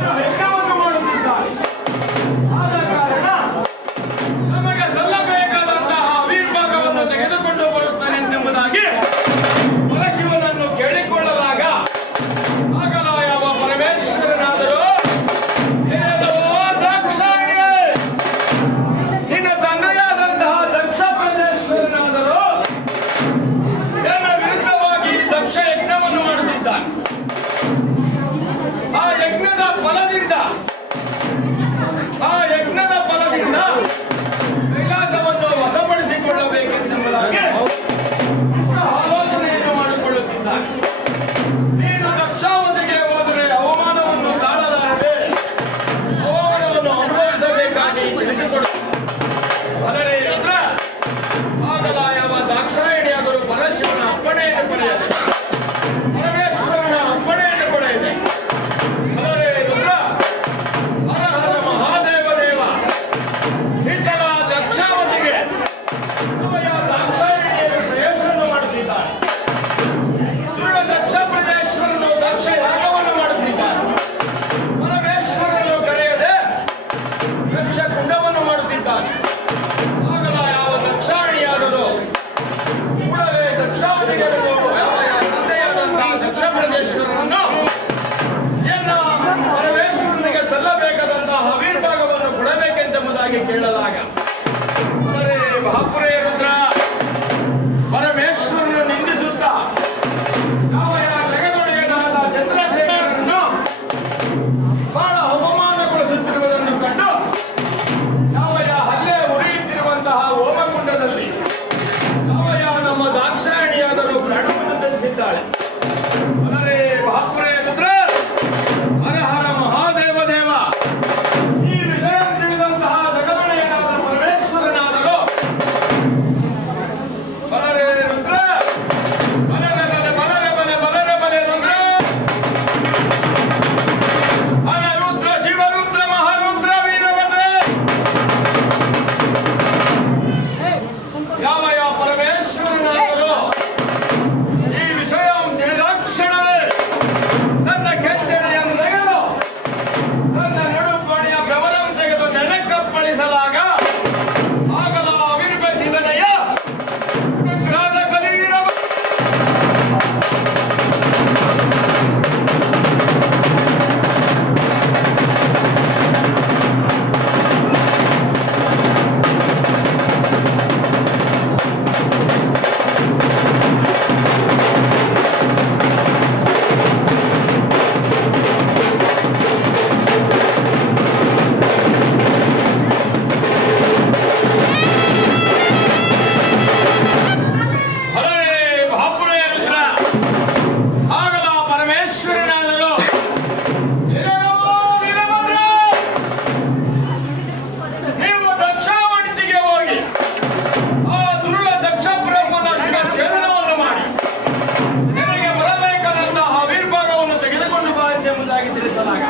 ಯಜ್ಞವನ್ನು ಮಾಡುತ್ತಿದ್ದಾರೆ. ಆದ ಕಾರಣ ನಮಗೆ ಸಲ್ಲಬೇಕಾದಂತಹ ಆವಿರ್ಭಾಗವನ್ನು ತೆಗೆದುಕೊಂಡು ಬರುತ್ತಾನೆಂಬುದಾಗಿ ಪರಶಿವನನ್ನು ಕೇಳಿಕೊಳ್ಳಲಾಗ ಆಗಲ ಯಾವ ಪರಮೇಶ್ವರನಾದರೂ ದಕ್ಷಾಣಿಯೇ ನಿನ್ನ ತಂದೆಯಾದಂತಹ ದಕ್ಷ ಪ್ರದೇಶ್ವರನಾದರೂ ನನ್ನ ವಿರುದ್ಧವಾಗಿ ದಕ್ಷ ಯಜ್ಞವನ್ನು ಮಾಡುತ್ತಿದ್ದಾನೆ. ಆ ಯಜ್ಞದ ಫಲದಿಂದ ಕೈಲಾಸವನ್ನು ವಶಪಡಿಸಿಕೊಳ್ಳಬೇಕೆಂಬುದಾಗಿ ಆಲೋಚನೆಯನ್ನು ಮಾಡಿಕೊಳ್ಳುತ್ತಿದ್ದಾನೆ. ನೀನು ದಕ್ಷಾವತಿಗೆ ಹೋದರೆ ಅವಮಾನವನ್ನು ತಾಳಲಾರದೆ ಅವಮಾನವನ್ನು ಅನುಭವಿಸಬೇಕಾಗಿ ತಿಳಿಸಿಕೊಡು. ಆದರೆ ರುದ್ರ ಆಗಲ ಯಾವ ದಾಕ್ಷಾಯಿಣಿಯಾದರೂ ಪರಶಿವನ ಅಪ್ಪಣೆಯನ್ನು ಪಡೆಯದೆ ಪರಮೇಶ್ವರನ ಅಪ್ಪಣೆಯನ್ನು ಪಡೆಯದೆ. ಆದರೆ ರುದ್ರ ಹರ ಹರ ಮಹಾದೇವ ದೇವ ಇತರ ದಕ್ಷಾವತಿಗೆ ದಾಕ್ಷಾಯಿಣಿಯನ್ನು ಪ್ರವೇಶವನ್ನು ಮಾಡುತ್ತಿದ್ದಾರೆ. ದುರ್ಗ ದಕ್ಷ ಪ್ರದೇಶ್ವರನು ದಕ್ಷ ಯಾಗವನ್ನು ಮಾಡುತ್ತಿದ್ದಾನೆ. ಪರಮೇಶ್ವರನು ಕರೆಯದೆ ದಕ್ಷ ಕುಂಡವನ್ನು ಮಾಡುತ್ತಿದ್ದಾನೆ. ಆಗಲ ಯಾವ ದಕ್ಷಾಣಿಯಾದರೂ ಕೂಡಲೇ ದಕ್ಷಾವತಿಗೆ ತಂದೆಯಾದಂತಹ ದಕ್ಷ ಪ್ರದೇಶ್ವರನನ್ನು ಪರಮೇಶ್ವರನಿಗೆ ಸಲ್ಲಬೇಕಾದಂತಹ ಆವಿರ್ಭಾಗವನ್ನು ಕೊಡಬೇಕೆಂಬುದಾಗಿ ಕೇಳಲಾಗ ಆದರೆ ಮಹಾಪುರೇ ರುದ್ರ ಪರಮೇಶ್ವರನು ನಿಂದಿಸುತ್ತಾ ಯಾವ ಜಗದೊಡೆಯನಾದ ಚಂದ್ರಶೇಖರನನ್ನು ಬಹಳ ಅವಮಾನಗೊಳಿಸುತ್ತಿರುವುದನ್ನು ಕಂಡು ಯಾವ ಹಲ್ಲೆ ಉರಿಯುತ್ತಿರುವಂತಹ ಹೋಮಕುಂಡದಲ್ಲಿ ಯಾವ ನಮ್ಮ ದಾಕ್ಷಾಯಿಣಿಯಾದರೂ ಪ್ರಾಣವನ್ನು ಧರಿಸಿದ್ದಾಳೆ. ಆದರೆ ಮಹಾಪುರೇ ರುದ್ರ ಹರ ಹರ ಮಹಾದೇವ ದೇವ ಈ ವಿಷಯ ತಿಳಿದಂತಹ ಜಗದೊಡೆಯನಾದ ಪರಮೇಶ್ವರನಾದರೂ ಬಲರೆ ರುದ್ರ ಬಲರೆ ರುದ್ರ ಹರ ರುದ್ರ ಶಿವರುದ್ರ ಮಹಾರುದ್ರ ವೀರಭದ್ರ ಯಾವ ಪರಮೇಶ್ವರನಾದರೂ ಈ ವಿಷಯ ತಿಳಿದ ಕ್ಷಣವೇ ತನ್ನ ಕೆಚ್ಚೆಡೆಯನ್ನು ತೆಗೆದು ತನ್ನ ನಡುಕೊಡೆಯ ಬೆವರಂ ತೆಗೆದು ನೆಲಕ್ಕಪ್ಪಳಿಸಲಾಗ ಆಗಲ ಆವಿರ್ಭವಿಸಿದನೆಯ ಉಗ್ರಾದ ಕಲಿಗಿರವ ತಿಳಿಸಲಾಗ